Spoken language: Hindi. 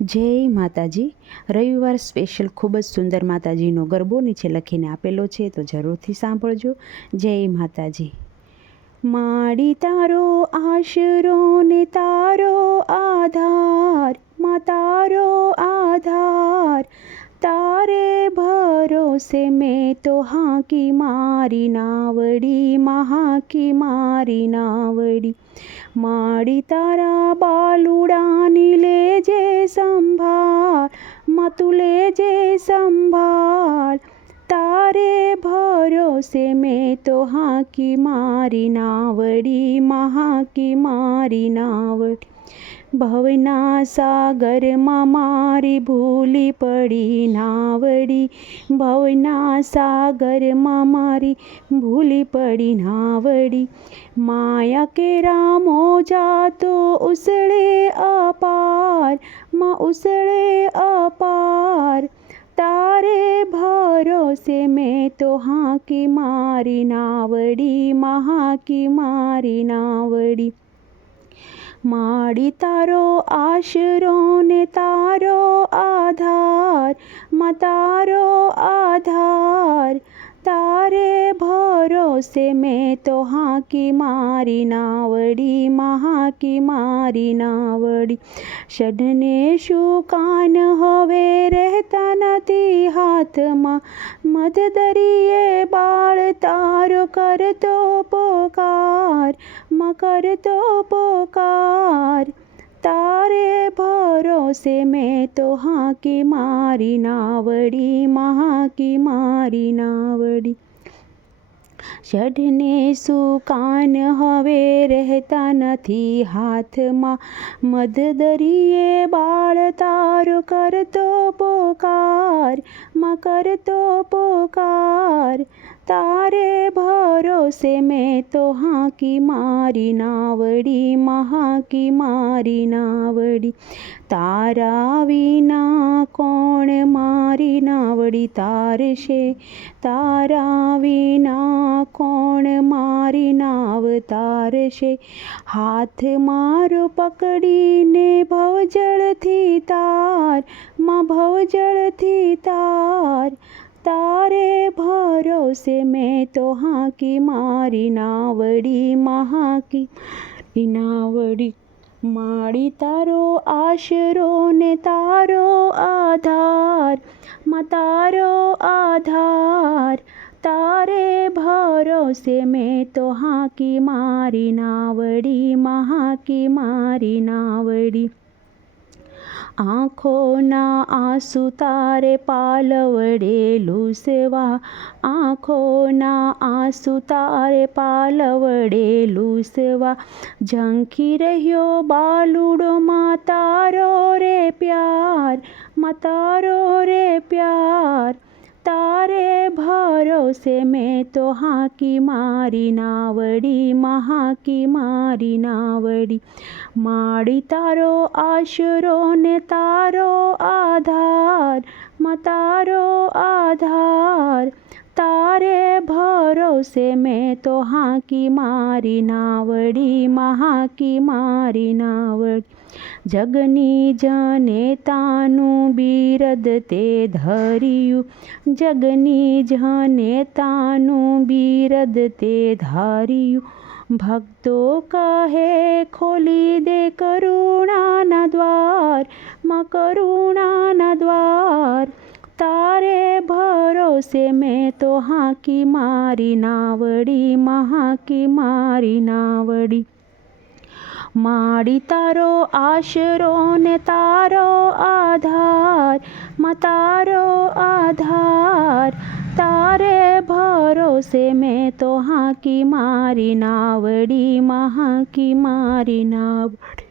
જય માતાજી. રવિવાર સ્પેશિયલ ખૂબ જ સુંદર માતાજીનો ગરબો નીચે લખીને આપેલો છે, તો જરૂરથી સાંભળજો. જય માતાજી. માડી તારો આશરો ને તારો આધાર, મા તારો આધાર. से मैं तो हाँ की मारी नावड़ी, महा की मारी नावड़ी। माड़ी तारा बालूडानी ले जे संभार मतुले जे संभार। भरोसे में तो हाँ की मारी नावड़ी महा की मारी नावड़ी। भवना सागर मारी भूली पड़ी नावड़ी। भवना सागर मारी भूली पड़ी नावड़ी। माया के रामो जा तो उसड़े अपार, माँ उसड़े अपार। सारे भरोसे से मैं तो हाँ की मारी नावड़ी, महा की मारी नावड़ी। माड़ी तारो आशरो ने तारो आधार, मतारो आधार। तारे भरोसे से मैं तो हाँ की मारी नावड़ी, महा की मारी नावड़ी। छडने शू कान हवे रहता હાથમાં મધદરીએ બાળ તારો કરતો પોકાર માં કરતો પોકાર તારે ભરોસે મેં તો હાંકી મારી નાવડી મહાકી મારી નાવડી ષઢને સુકાન હવે રહેતા નથી હાથમાં. મધદરીએ બાળ તારો કરતો પોકાર, માં કરતો પોકાર. તારે ભરોસે મેં તો હાંકી મારી નાવડી મહાકી મારી નાવડી. તારા વિના કોણ મારી નાવડી? તારશે તારા વિના કોણ મારી નાવ તારશે? હાથ મારો પકડીને ભવજળથી તાર, માં ભવજળથી તાર. તારે ભરોસે મેં તો હાકી મારી નાવડી મહાકી. મારી નાવડી માડી તારો આશરો ને તારો આધાર, માં તારો આધાર. तारे भरोसे में तो हाँ की मारी नावड़ी, महा की मारी नावड़ी। आँखों ना आँसू तारे पालवड़ेलू सेवा आँखों ना आँसू तारे पालवड़ेलू सेवा झंखी रह्यो बालूडो, मातारो रे प्यार, मातारो रे प्यार। तारे भरोसे में तो हाँ की मारी नावड़ी, महा की मारी नावड़ी। माड़ी तारो आशरो ने तारो आधार, मतारो आधार। तारे भरोसे में तो हाँ की मारी नावड़ी, महा की मारी नावड़ी। જગની જનેતાનું બિરદ તે ધર્યું જગની જનેતાનું બિરદ તે ધાર્યું ભક્તો કહે ખોલી દે કરુણાના દ્વાર માં કરુણાના દ્વાર તારે ભરોસે મેં તો હાંકી મારી નાવડી મહાકી મારી નાવડી માડી તારો આશરો ને તારો આધાર માં તારો આધાર તારે ભરોસે મેં તો હાંકી મારી નાવડી મહાકી મારી નાવડી